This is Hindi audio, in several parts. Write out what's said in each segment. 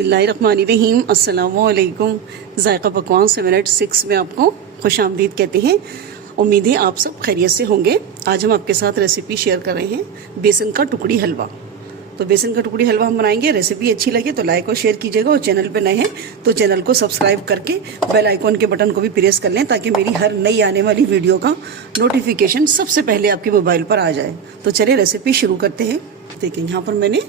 बिस्मिल्लाहिर्रहमानिर्रहीम। अस्सलामुअलैकुम। ज़ायक़ा पकवान 786 में आपको खुशामदीद कहते हैं। उम्मीद है आप सब खैरियत से होंगे। आज हम आपके साथ रेसिपी शेयर कर रहे हैं बेसन का टुकड़ी हलवा। तो बेसन का टुकड़ी हलवा हम बनाएंगे। रेसिपी अच्छी लगे तो लाइक और शेयर कीजिएगा, और चैनल पे नए हैं तो चैनल को सब्सक्राइब करके बेल आइकॉन के बटन को भी प्रेस कर लें, ताकि मेरी हर नई आने वाली वीडियो का नोटिफिकेशन सबसे पहले आपके मोबाइल पर आ जाए। तो चलिए रेसिपी शुरू करते हैं। देखिए यहाँ पर मैंने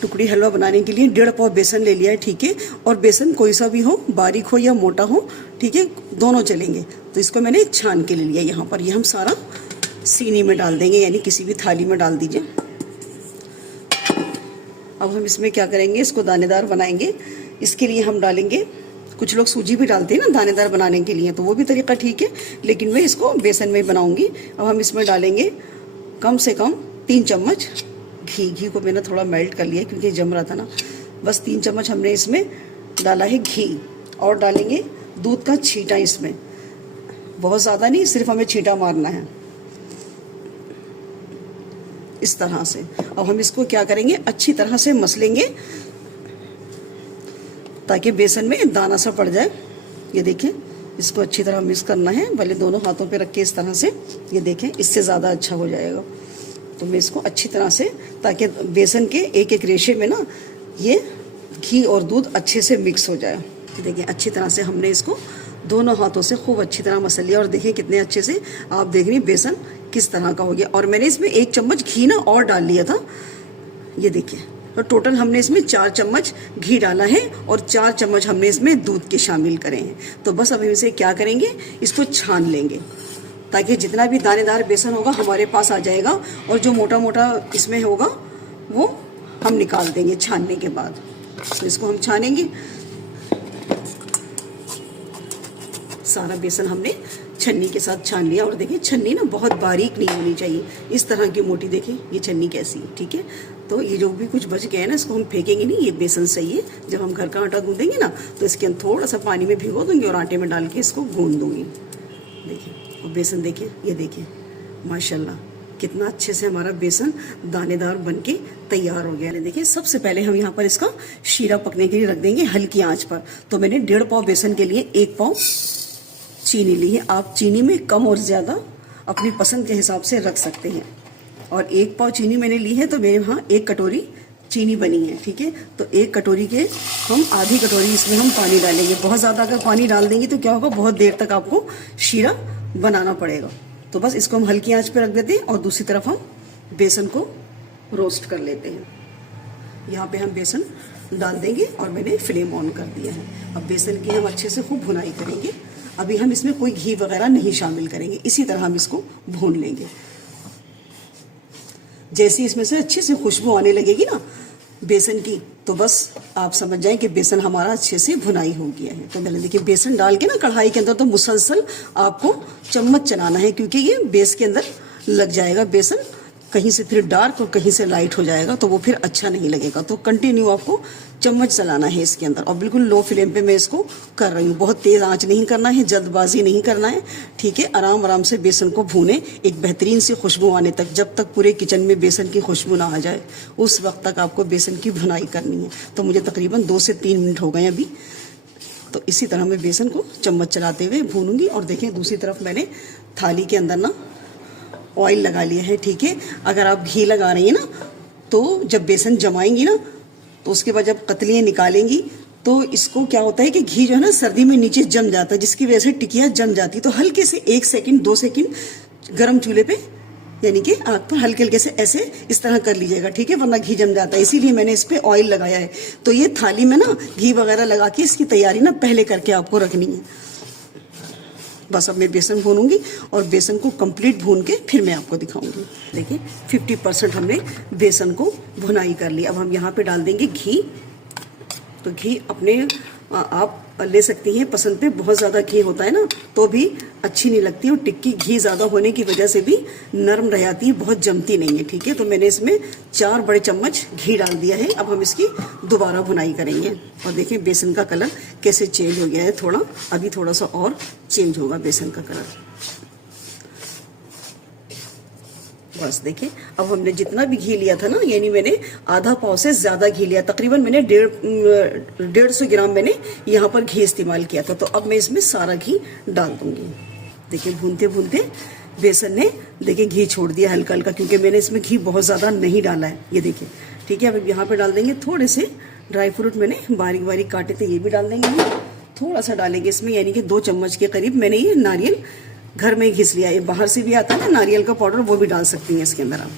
टुकड़ी हलवा बनाने के लिए 1.5 पाव बेसन ले लिया है, ठीक है। और बेसन कोई सा भी हो, बारीक हो या मोटा हो, ठीक है, दोनों चलेंगे। तो इसको मैंने छान के ले लिया। यहाँ पर ये हम सारा सीनी में डाल देंगे, यानी किसी भी थाली में डाल दीजिए। अब हम इसमें क्या करेंगे, इसको दानेदार बनाएंगे। इसके लिए हम डालेंगे, कुछ लोग सूजी भी डालते हैं ना दानेदार बनाने के लिए, तो वो भी तरीका ठीक है, लेकिन मैं इसको बेसन में ही बनाऊंगी। अब हम इसमें डालेंगे कम से कम 3 चम्मच घी को मैंने थोड़ा मेल्ट कर लिया क्योंकि जम रहा था ना। बस 3 चम्मच हमने इसमें डाला है घी, और डालेंगे दूध का छींटा इसमें। बहुत ज़्यादा नहीं, सिर्फ हमें छींटा मारना है इस तरह से। अब हम इसको क्या करेंगे, अच्छी तरह से मसलेंगे ताकि बेसन में दाना सा पड़ जाए। ये देखें, इसको अच्छी तरह मिक्स करना है, भले दोनों हाथों पे रख के इस तरह से। ये देखें, इससे ज़्यादा अच्छा हो जाएगा। तो मैं इसको अच्छी तरह से, ताकि बेसन के एक एक रेशे में ना ये घी और दूध अच्छे से मिक्स हो जाए। देखिए अच्छी तरह से हमने इसको दोनों हाथों से खूब अच्छी तरह मसल लिया, और देखिए कितने अच्छे से आप देख रही बेसन किस तरह का हो गया। और मैंने इसमें 1 चम्मच घी ना और डाल लिया था। ये देखिए, तो टोटल हमने इसमें 4 चम्मच घी डाला है, और 4 चम्मच हमने इसमें दूध के शामिल करे हैं। तो बस अब इसे क्या करेंगे, इसको छान लेंगे, ताकि जितना भी दानेदार बेसन होगा हमारे पास आ जाएगा, और जो मोटा मोटा इसमें होगा वो हम निकाल देंगे छानने के बाद। तो इसको हम छानेंगे। सारा बेसन हमने छन्नी के साथ छान लिया, और देखिए छन्नी ना बहुत बारीक नहीं होनी चाहिए, इस तरह की मोटी। देखिए ये छन्नी कैसी है, ठीक है। तो ये जो भी कुछ बच गया है ना, इसको हम फेंकेंगे नहीं, ये बेसन सही है। जब हम घर का आटा गूंदेंगे ना, तो इसके अंदर थोड़ा सा पानी में भिगो दूंगी और आटे में डाल के इसको गूंद दूंगी। देखिए, और बेसन देखिए, ये देखिए माशाल्लाह कितना अच्छे से हमारा बेसन दानेदार बनके तैयार हो गया है। देखिए सबसे पहले हम यहाँ पर इसका शीरा पकने के लिए रख देंगे हल्की आंच पर। तो मैंने 1.5 पाव बेसन के लिए 1 पाव चीनी ली है। आप चीनी में कम और ज़्यादा अपनी पसंद के हिसाब से रख सकते हैं। और 1 पाव चीनी मैंने ली है, तो मेरे यहाँ 1 कटोरी चीनी बनी है, ठीक है। तो 1 कटोरी के हम आधी कटोरी इसमें हम पानी डालेंगे। बहुत ज़्यादा अगर पानी डाल देंगे तो क्या होगा, बहुत देर तक आपको शीरा बनाना पड़ेगा। तो बस इसको हम हल्की आंच पे रख देते हैं, और दूसरी तरफ हम बेसन को रोस्ट कर लेते हैं। यहाँ पे हम बेसन डाल देंगे, और मैंने फ्लेम ऑन कर दिया है। अब बेसन की हम अच्छे से खूब भुनाई करेंगे। अभी हम इसमें कोई घी वगैरह नहीं शामिल करेंगे, इसी तरह हम इसको भून लेंगे। जैसे इसमें से अच्छे से खुशबू आने लगेगी ना बेसन की, तो बस आप समझ जाएं कि बेसन हमारा अच्छे से भुनाई हो गया है। तो मैंने देखिए बेसन डाल के ना कढ़ाई के अंदर तो मुसलसल आपको चम्मच चलाना है, क्योंकि ये बेस के अंदर लग जाएगा बेसन, कहीं से फिर डार्क और कहीं से लाइट हो जाएगा, तो वो फिर अच्छा नहीं लगेगा। तो कंटिन्यू आपको चम्मच चलाना है इसके अंदर, और बिल्कुल लो फ्लेम पे मैं इसको कर रही हूँ। बहुत तेज़ आंच नहीं करना है, जल्दबाजी नहीं करना है, ठीक है। आराम आराम से बेसन को भूने एक बेहतरीन सी खुशबू आने तक। जब तक पूरे किचन में बेसन की खुशबू ना आ जाए, उस वक्त तक आपको बेसन की भुनाई करनी है। तो मुझे तकरीबन 2 से 3 मिनट हो गए अभी। तो इसी तरह मैं बेसन को चम्मच चलाते हुए भूनूंगी। और देखें दूसरी तरफ मैंने थाली के अंदर ना ऑयल लगा लिया है, ठीक है। अगर आप घी लगा रही हैं ना, तो जब बेसन जमाएंगी ना, तो उसके बाद जब कतलियाँ निकालेंगी, तो इसको क्या होता है कि घी जो है ना सर्दी में नीचे जम जाता है, जिसकी वजह से टिकिया जम जाती। तो हल्के से 1 सेकंड 2 सेकंड गर्म चूल्हे पे, यानी कि आग पर हल्के हल्के से ऐसे इस तरह कर लीजिएगा, ठीक है, वरना घी जम जाता है। इसीलिए मैंने इस पे ऑयल लगाया है। तो ये थाली में ना घी वगैरह लगा के इसकी तैयारी ना पहले करके आपको रखनी है। बस अब मैं बेसन भूनूंगी, और बेसन को कंप्लीट भून के फिर मैं आपको दिखाऊंगी। देखिए 50% हमने बेसन को भुनाई कर ली। अब हम यहाँ पे डाल देंगे घी। तो घी अपने आप ले सकती हैं पसंद पे। बहुत ज़्यादा घी होता है ना तो भी अच्छी नहीं लगती, और टिक्की घी ज़्यादा होने की वजह से भी नरम रह जाती है, बहुत जमती नहीं है, ठीक है। तो मैंने इसमें 4 बड़े चम्मच घी डाल दिया है। अब हम इसकी दोबारा भुनाई करेंगे। और देखिए बेसन का कलर कैसे चेंज हो गया है थोड़ा, अभी थोड़ा सा और चेंज होगा बेसन का कलर। बस देखिए, अब हमने जितना भी घी लिया था ना, यानी मैंने आधा पाव से ज्यादा घी लिया, तकरीबन मैंने 150 ग्राम मैंने यहाँ पर घी इस्तेमाल किया था। तो अब मैं इसमें सारा घी डाल दूंगी। देखिए भूनते भूनते बेसन ने देखिए घी छोड़ दिया हल्का हल्का, क्योंकि मैंने इसमें घी बहुत ज्यादा नहीं डाला है। ये देखिए ठीक है। अब यहाँ पे डाल देंगे थोड़े से ड्राई फ्रूट, मैंने बारीक बारीक काटे थे, ये भी डाल देंगे हम। थोड़ा सा डालेंगे इसमें, यानी कि 2 चम्मच के करीब मैंने ये नारियल घर में ही घिस लिया। ये बाहर से भी आता है ना नारियल का पाउडर, वो भी डाल सकती हैं इसके अंदर आप।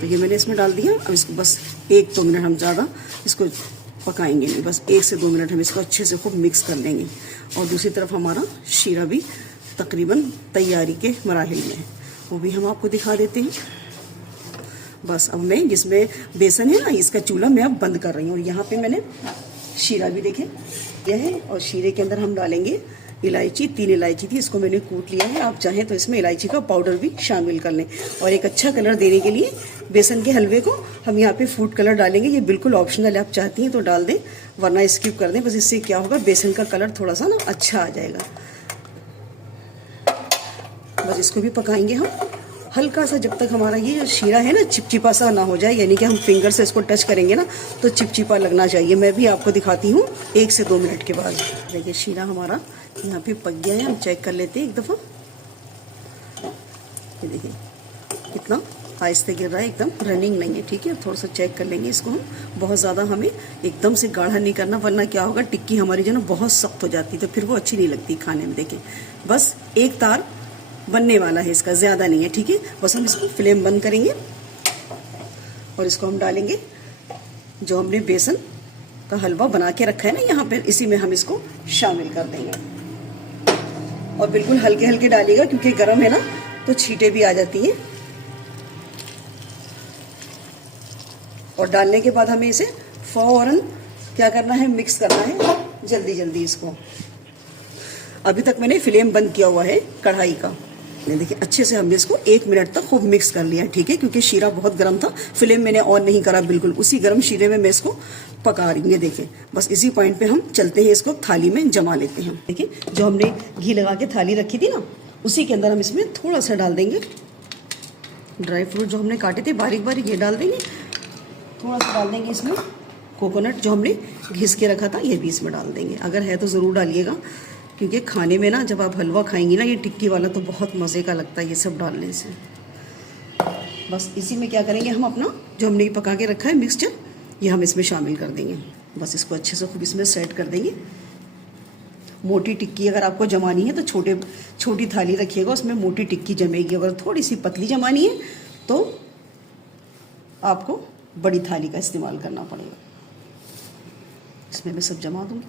तो ये मैंने इसमें डाल दिया। अब इसको बस 1-2 मिनट हम ज़्यादा इसको पकाएंगे नहीं, बस 1 से 2 मिनट हम इसको अच्छे से खूब मिक्स कर लेंगे। और दूसरी तरफ हमारा शीरा भी तकरीबन तैयारी के मराहिल में है, वो भी हम आपको दिखा देते हैं। बस अब मैं जिसमें बेसन है ना, इसका चूल्हा मैं अब बंद कर रही हूँ। और यहाँ पे मैंने शीरा भी देखें यह है, और शीरे के अंदर हम डालेंगे इलायची। 3 इलायची थी, इसको मैंने कूट लिया है। आप चाहें तो इसमें इलायची का पाउडर भी शामिल कर लें। और एक अच्छा कलर देने के लिए बेसन के हलवे को हम यहाँ पे फूड कलर डालेंगे। ये बिल्कुल ऑप्शनल है, आप चाहती हैं तो डाल दें, वरना स्किप कर दें। बस इससे क्या होगा, बेसन का कलर थोड़ा सा ना अच्छा आ जाएगा। बस इसको भी पकाएंगे हम हल्का सा, जब तक हमारा ये शीरा है ना चिपचिपा सा ना हो जाए, यानी कि हम फिंगर से इसको टच करेंगे ना तो चिपचिपा लगना चाहिए। मैं भी आपको दिखाती हूँ 1 से 2 मिनट के बाद। देखिए शीरा हमारा यहाँ पे पक गया है, हम चेक कर लेते हैं एक दफ़ा। ये देखिए कितना आहिस्ते गिर रहा है, एकदम रनिंग नहीं है। ठीक है, थोड़ा सा चेक कर लेंगे इसको हम। बहुत ज़्यादा हमें एकदम से गाढ़ा नहीं करना, वरना क्या होगा, टिक्की हमारी जो ना बहुत सख्त हो जाती है, तो फिर वो अच्छी नहीं लगती खाने में। देखिए बस एक तार बनने वाला है इसका, ज़्यादा नहीं है। ठीक है, बस हम इसको फ्लेम बंद करेंगे और इसको हम डालेंगे जो हमने बेसन का हलवा बना के रखा है ना यहाँ पे, इसी में हम इसको शामिल कर देंगे। और बिल्कुल हल्के हल्के डालिएगा, क्योंकि गर्म है ना तो छींटे भी आ जाती हैं। और डालने के बाद हमें इसे फौरन क्या करना है, मिक्स करना है जल्दी जल्दी इसको। अभी तक मैंने फ्लेम बंद किया हुआ है कढ़ाई का। देखिए अच्छे से हमने इसको 1 मिनट तक खूब मिक्स कर लिया। ठीक है, क्योंकि शीरा बहुत गर्म था, फ्लेम मैंने ऑन नहीं करा, बिल्कुल उसी गर्म शीरे में मैं इसको पका रही हूँ। देखिए बस इसी पॉइंट पे हम चलते हैं, इसको थाली में जमा लेते हैं। देखिए जो हमने घी लगा के थाली रखी थी ना, उसी के अंदर हम इसमें थोड़ा सा डाल देंगे ड्राई फ्रूट जो हमने काटे थे बारीक बारीक, ये डाल देंगे। थोड़ा सा डाल देंगे इसमें कोकोनट जो हमने घिस के रखा था, ये भी इसमें डाल देंगे। अगर है तो ज़रूर डालिएगा, क्योंकि खाने में ना जब आप हलवा खाएंगी ना ये टिक्की वाला, तो बहुत मज़े का लगता है ये सब डालने से। बस इसी में क्या करेंगे, हम अपना जो हमने पका के रखा है मिक्सचर, ये हम इसमें शामिल कर देंगे। बस इसको अच्छे से खूब इसमें सेट कर देंगे। मोटी टिक्की अगर आपको जमानी है तो छोटी थाली रखिएगा, उसमें मोटी टिक्की जमेगी। अगर थोड़ी सी पतली जमानी है तो आपको बड़ी थाली का इस्तेमाल करना पड़ेगा। इसमें मैं सब जमा दूँगी।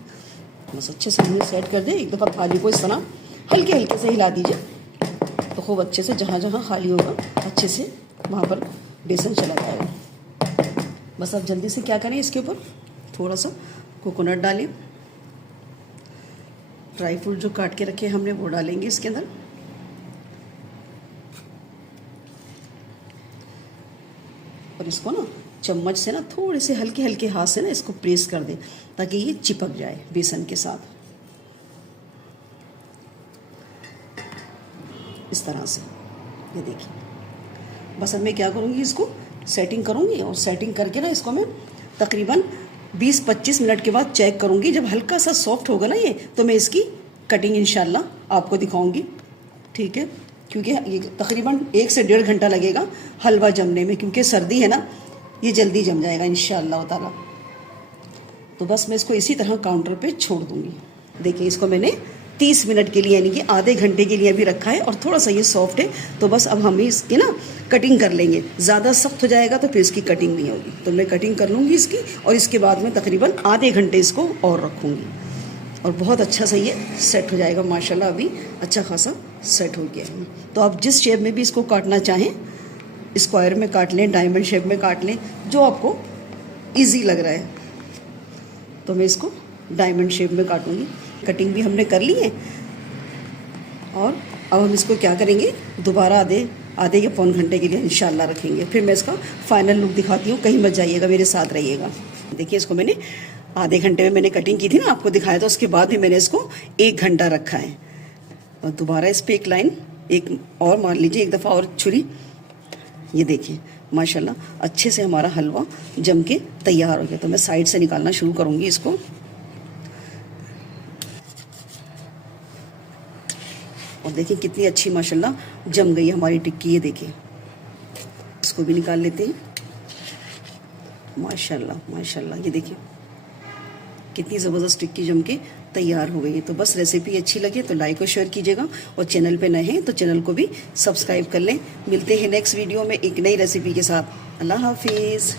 बस अच्छे से इन्हें सेट कर दें। एक दफ़ा थाली को इस तरह हल्के हल्के से हिला दीजिए, तो खूब अच्छे से जहाँ जहाँ खाली होगा अच्छे से वहाँ पर बेसन चला जाएगा। बस अब जल्दी से क्या करें, इसके ऊपर थोड़ा सा कोकोनट डालें। ड्राई फ्रूट जो काट के रखे हमने वो डालेंगे इसके अंदर। और इसको ना चम्मच से ना थोड़े से हल्के हल्के हाथ से ना इसको प्रेस कर दें, ताकि ये चिपक जाए बेसन के साथ, इस तरह से। ये देखिए बस अब मैं क्या करूँगी, इसको सेटिंग करूँगी। और सेटिंग करके ना इसको मैं तकरीबन 20-25 मिनट के बाद चेक करूँगी। जब हल्का सा सॉफ्ट होगा ना ये, तो मैं इसकी कटिंग इंशाल्लाह आपको दिखाऊँगी। ठीक है, क्योंकि ये तकरीबन 1 से 1.5 घंटा लगेगा हलवा जमने में, क्योंकि सर्दी है ना, ये जल्दी जम जाएगा इंशाअल्लाह ताला। तो बस मैं इसको इसी तरह काउंटर पे छोड़ दूँगी। देखिए इसको मैंने 30 मिनट के लिए, यानी कि आधे घंटे के लिए भी रखा है, और थोड़ा सा ये सॉफ्ट है। तो बस अब हम इसकी ना कटिंग कर लेंगे। ज़्यादा सख्त हो जाएगा तो फिर इसकी कटिंग नहीं होगी, तो मैं कटिंग कर लूँगी इसकी। और इसके बाद में तकरीबन आधे घंटे इसको और रखूँगी, और बहुत अच्छा सा ये सेट हो जाएगा माशाल्लाह। अभी अच्छा खासा सेट हो गया है। तो आप जिस शेप में भी इसको काटना चाहें, स्क्वायर में काट लें, डायमंड शेप में काट लें, जो आपको इजी लग रहा है। तो मैं इसको डायमंड शेप में काटूंगी। कटिंग भी हमने कर ली है। और अब हम इसको क्या करेंगे, दोबारा आधे या पौन घंटे के लिए इंशाल्लाह रखेंगे। फिर मैं इसका फाइनल लुक दिखाती हूँ, कहीं मत जाइएगा, मेरे साथ रहिएगा। देखिए इसको मैंने आधे घंटे में मैंने कटिंग की थी ना, आपको दिखाया था। उसके बाद भी मैंने इसको 1 घंटा रखा है। और दोबारा इस पर एक लाइन एक और मार लीजिए, एक दफ़ा और छुरी। ये देखिए माशाल्लाह अच्छे से हमारा हलवा जम के तैयार हो गया। तो मैं साइड से निकालना शुरू करूंगी इसको। और देखिए कितनी अच्छी माशाल्लाह जम गई हमारी टिक्की। ये देखिए इसको भी निकाल लेते हैं। माशाल्लाह माशाल्लाह ये देखिए कितनी ज़बरदस्त टिक्की जम के तैयार हो गई है। तो बस रेसिपी अच्छी लगे तो लाइक और शेयर कीजिएगा, और चैनल पे नए हैं तो चैनल को भी सब्सक्राइब कर लें। मिलते हैं नेक्स्ट वीडियो में एक नई रेसिपी के साथ। अल्लाह हाफिज़।